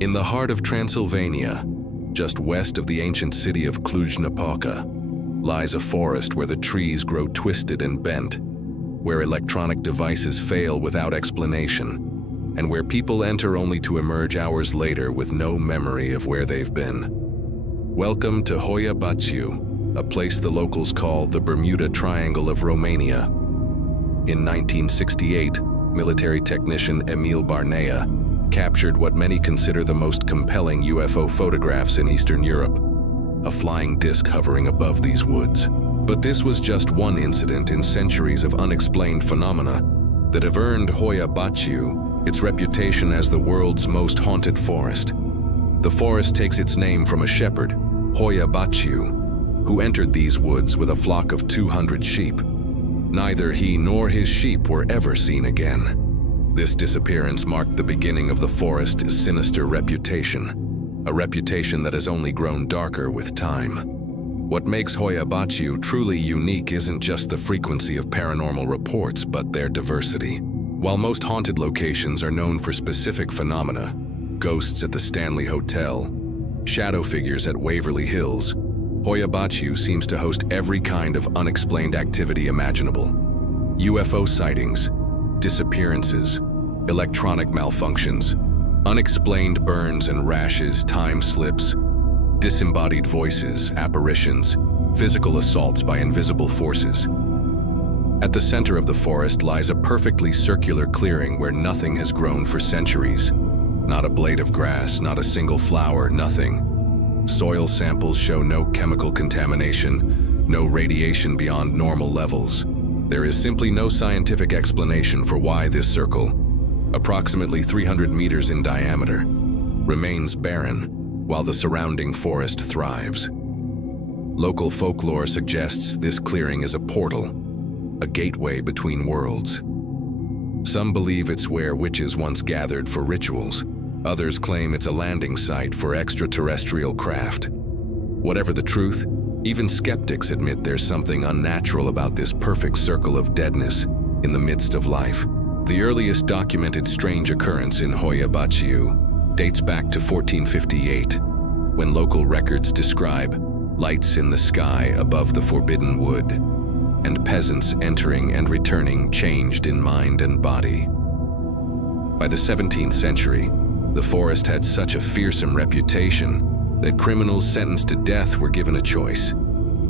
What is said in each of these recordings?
In the heart of Transylvania, just west of the ancient city of Cluj-Napoca, lies a forest where the trees grow twisted and bent, where electronic devices fail without explanation, and where people enter only to emerge hours later with no memory of where they've been. Welcome to Hoia Baciu, a place the locals call the Bermuda Triangle of Romania. In 1968, military technician Emil Barnea captured what many consider the most compelling UFO photographs in Eastern Europe, a flying disc hovering above these woods. But this was just one incident in centuries of unexplained phenomena that have earned Hoia Baciu its reputation as the world's most haunted forest. The forest takes its name from a shepherd, Hoia Baciu, who entered these woods with a flock of 200 sheep. Neither he nor his sheep were ever seen again. This disappearance marked the beginning of the forest's sinister reputation, a reputation that has only grown darker with time. What makes Hoia Baciu truly unique isn't just the frequency of paranormal reports, but their diversity. While most haunted locations are known for specific phenomena, ghosts at the Stanley Hotel, shadow figures at Waverly Hills, Hoia Baciu seems to host every kind of unexplained activity imaginable. UFO sightings, disappearances, electronic malfunctions, unexplained burns and rashes, time slips, disembodied voices, apparitions, physical assaults by invisible forces. At the center of the forest lies a perfectly circular clearing where nothing has grown for centuries. Not a blade of grass, not a single flower, nothing. Soil samples show no chemical contamination, no radiation beyond normal levels. There is simply no scientific explanation for why this circle, approximately 300 meters in diameter, remains barren while the surrounding forest thrives. Local folklore suggests this clearing is a portal, a gateway between worlds. Some believe it's where witches once gathered for rituals. Others claim it's a landing site for extraterrestrial craft. Whatever the truth, even skeptics admit there's something unnatural about this perfect circle of deadness in the midst of life. The earliest documented strange occurrence in Hoia Baciu dates back to 1458, when local records describe lights in the sky above the forbidden wood, and peasants entering and returning changed in mind and body. By the 17th century, the forest had such a fearsome reputation that criminals sentenced to death were given a choice: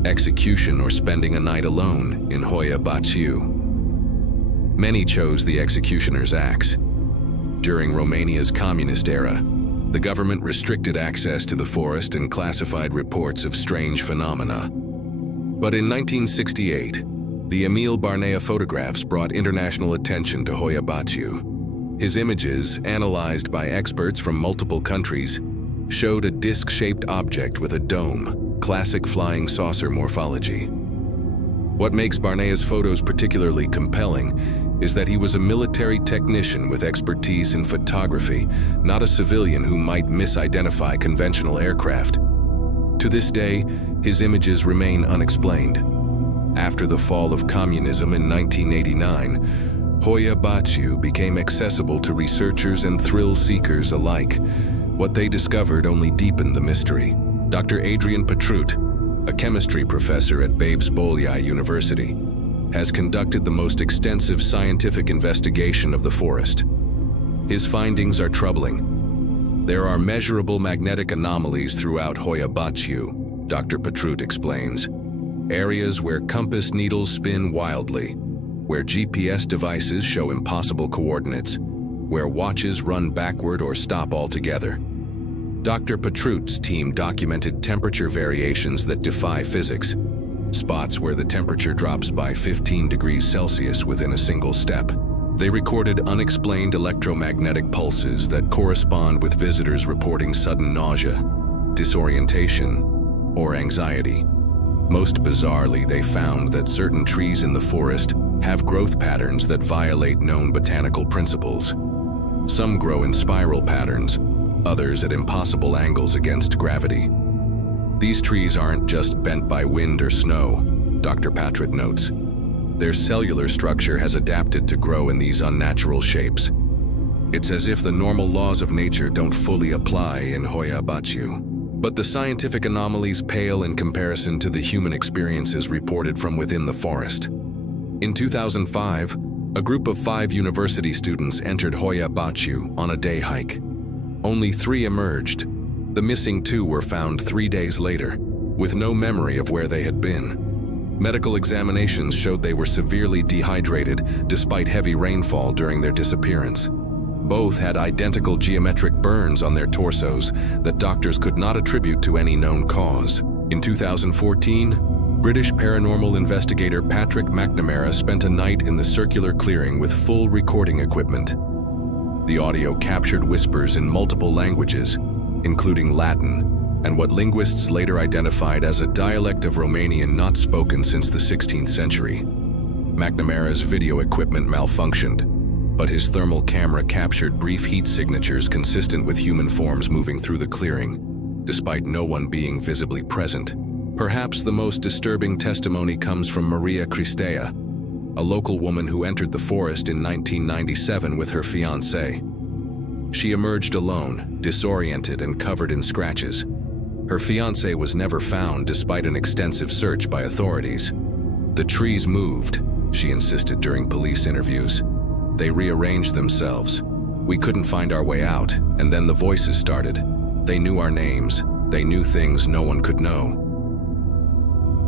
execution or spending a night alone in Hoia Baciu. Many chose the executioner's axe. During Romania's communist era, the government restricted access to the forest and classified reports of strange phenomena. But in 1968, the Emil Barnea photographs brought international attention to Hoia Baciu. His images, analyzed by experts from multiple countries, showed a disc-shaped object with a dome, classic flying saucer morphology. What makes Barnea's photos particularly compelling is that he was a military technician with expertise in photography, not a civilian who might misidentify conventional aircraft. To this day, his images remain unexplained. After the fall of communism in 1989, Hoia Baciu became accessible to researchers and thrill seekers alike. What they discovered only deepened the mystery. Dr. Adrian Petrut, a chemistry professor at Babeș-Bolyai University, has conducted the most extensive scientific investigation of the forest. His findings are troubling. There are measurable magnetic anomalies throughout Hoia Baciu, Dr. Petrut explains. Areas where compass needles spin wildly, where GPS devices show impossible coordinates, where watches run backward or stop altogether. Dr. Petrut's team documented temperature variations that defy physics, spots where the temperature drops by 15 degrees Celsius within a single step. They recorded unexplained electromagnetic pulses that correspond with visitors reporting sudden nausea, disorientation, or anxiety. Most bizarrely, they found that certain trees in the forest have growth patterns that violate known botanical principles. Some grow in spiral patterns, others at impossible angles against gravity. These trees aren't just bent by wind or snow, Dr. Petrut notes. Their cellular structure has adapted to grow in these unnatural shapes. It's as if the normal laws of nature don't fully apply in Hoia Baciu. But the scientific anomalies pale in comparison to the human experiences reported from within the forest. In 2005, a group of 5 university students entered Hoia Baciu on a day hike. Only 3 emerged. The missing 2 were found 3 days later, with no memory of where they had been. Medical examinations showed they were severely dehydrated despite heavy rainfall during their disappearance. Both had identical geometric burns on their torsos that doctors could not attribute to any known cause. In 2014, British paranormal investigator Patrick McNamara spent a night in the circular clearing with full recording equipment. The audio captured whispers in multiple languages, including Latin, and what linguists later identified as a dialect of Romanian not spoken since the 16th century. McNamara's video equipment malfunctioned, but his thermal camera captured brief heat signatures consistent with human forms moving through the clearing, despite no one being visibly present. Perhaps the most disturbing testimony comes from Maria Cristea, a local woman who entered the forest in 1997 with her fiancé. She emerged alone, disoriented and covered in scratches. Her fiancé was never found despite an extensive search by authorities. The trees moved, she insisted during police interviews. They rearranged themselves. We couldn't find our way out, and then the voices started. They knew our names. They knew things no one could know.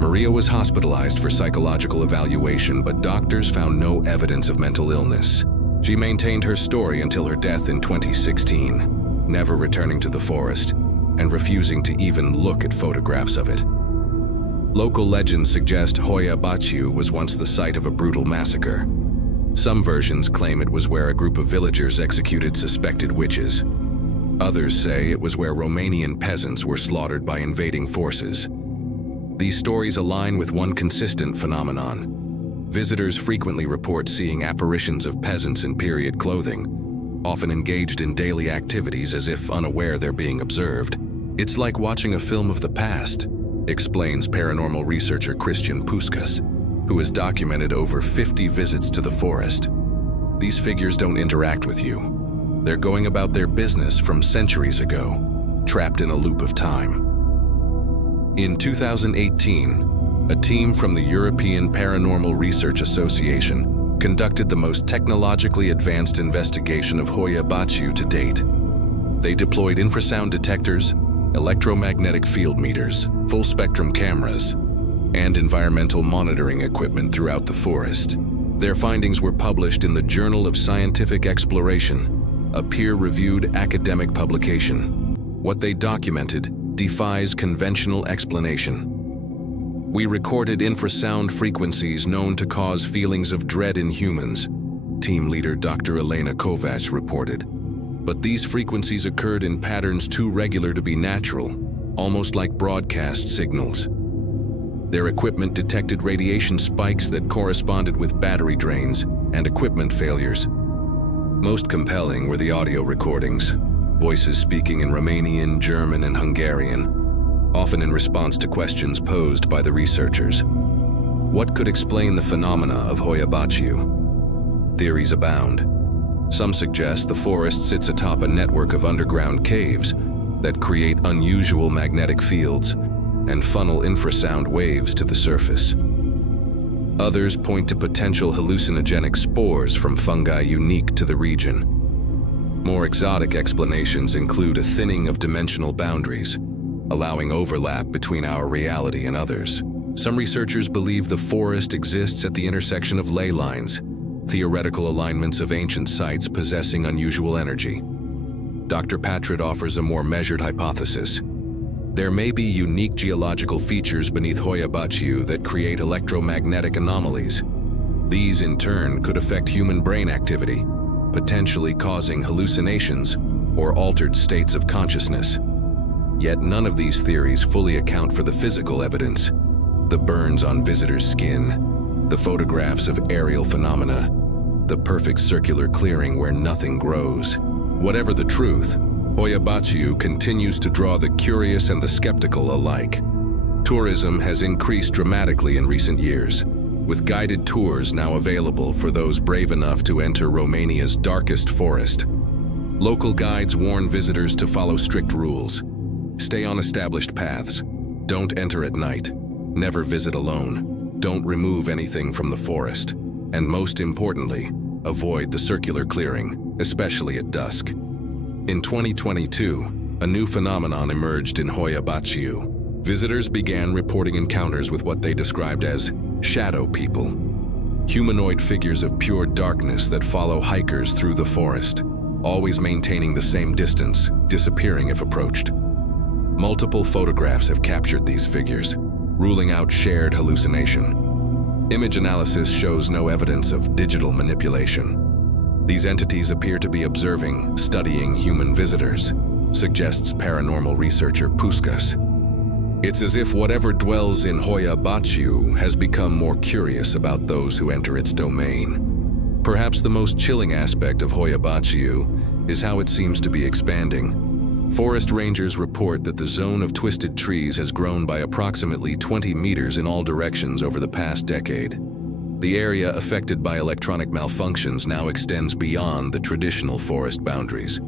Maria was hospitalized for psychological evaluation, but doctors found no evidence of mental illness. She maintained her story until her death in 2016, never returning to the forest and refusing to even look at photographs of it. Local legends suggest Hoia Baciu was once the site of a brutal massacre. Some versions claim it was where a group of villagers executed suspected witches. Others say it was where Romanian peasants were slaughtered by invading forces. These stories align with one consistent phenomenon. Visitors frequently report seeing apparitions of peasants in period clothing, often engaged in daily activities as if unaware they're being observed. It's like watching a film of the past, explains paranormal researcher Christian Puskas, who has documented over 50 visits to the forest. These figures don't interact with you. They're going about their business from centuries ago, trapped in a loop of time. In 2018, a team from the European Paranormal Research Association conducted the most technologically advanced investigation of Hoia Baciu to date. They deployed infrasound detectors, electromagnetic field meters, full-spectrum cameras, and environmental monitoring equipment throughout the forest. Their findings were published in the Journal of Scientific Exploration, a peer-reviewed academic publication. What they documented defies conventional explanation. We recorded infrasound frequencies known to cause feelings of dread in humans, team leader Dr. Elena Kovacs reported. But these frequencies occurred in patterns too regular to be natural, almost like broadcast signals. Their equipment detected radiation spikes that corresponded with battery drains and equipment failures. Most compelling were the audio recordings, voices speaking in Romanian, German, and Hungarian, often in response to questions posed by the researchers. What could explain the phenomena of Hoia Baciu? Theories abound. Some suggest the forest sits atop a network of underground caves that create unusual magnetic fields and funnel infrasound waves to the surface. Others point to potential hallucinogenic spores from fungi unique to the region. More exotic explanations include a thinning of dimensional boundaries, allowing overlap between our reality and others. Some researchers believe the forest exists at the intersection of ley lines, theoretical alignments of ancient sites possessing unusual energy. Dr. Patrick offers a more measured hypothesis. There may be unique geological features beneath Hoia Baciu that create electromagnetic anomalies. These, in turn, could affect human brain activity, potentially causing hallucinations or altered states of consciousness. Yet none of these theories fully account for the physical evidence: the burns on visitors' skin, the photographs of aerial phenomena, the perfect circular clearing where nothing grows. Whatever the truth, Hoia Baciu continues to draw the curious and the skeptical alike. Tourism has increased dramatically in recent years, with guided tours now available for those brave enough to enter Romania's darkest forest. Local guides warn visitors to follow strict rules. Stay on established paths. Don't enter at night. Never visit alone. Don't remove anything from the forest. And most importantly, avoid the circular clearing, especially at dusk. In 2022, a new phenomenon emerged in Hoia Baciu. Visitors began reporting encounters with what they described as shadow people, humanoid figures of pure darkness that follow hikers through the forest, always maintaining the same distance, disappearing if approached. Multiple photographs have captured these figures, ruling out shared hallucination. Image analysis shows no evidence of digital manipulation. These entities appear to be observing, studying human visitors, suggests paranormal researcher Puskas. It's as if whatever dwells in Hoia Baciu has become more curious about those who enter its domain. Perhaps the most chilling aspect of Hoia Baciu is how it seems to be expanding. Forest rangers report that the zone of twisted trees has grown by approximately 20 meters in all directions over the past decade. The area affected by electronic malfunctions now extends beyond the traditional forest boundaries.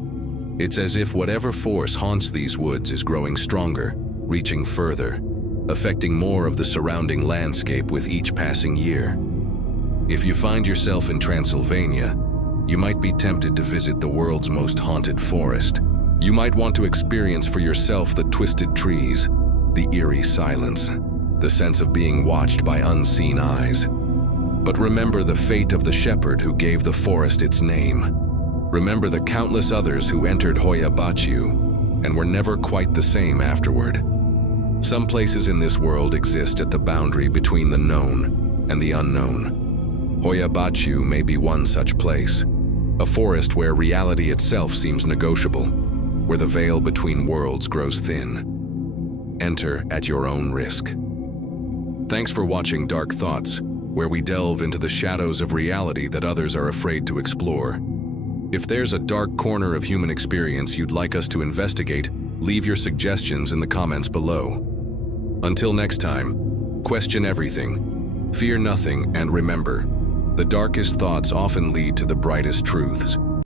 It's as if whatever force haunts these woods is growing stronger, reaching further, affecting more of the surrounding landscape with each passing year. If you find yourself in Transylvania, you might be tempted to visit the world's most haunted forest. You might want to experience for yourself the twisted trees, the eerie silence, the sense of being watched by unseen eyes. But remember the fate of the shepherd who gave the forest its name. Remember the countless others who entered Hoia Baciu and were never quite the same afterward. Some places in this world exist at the boundary between the known and the unknown. Hoia Baciu may be one such place, a forest where reality itself seems negotiable, where the veil between worlds grows thin. Enter at your own risk. Thanks for watching Dark Thoughts, where we delve into the shadows of reality that others are afraid to explore. If there's a dark corner of human experience you'd like us to investigate, leave your suggestions in the comments below. Until next time, question everything, fear nothing, and remember, the darkest thoughts often lead to the brightest truths.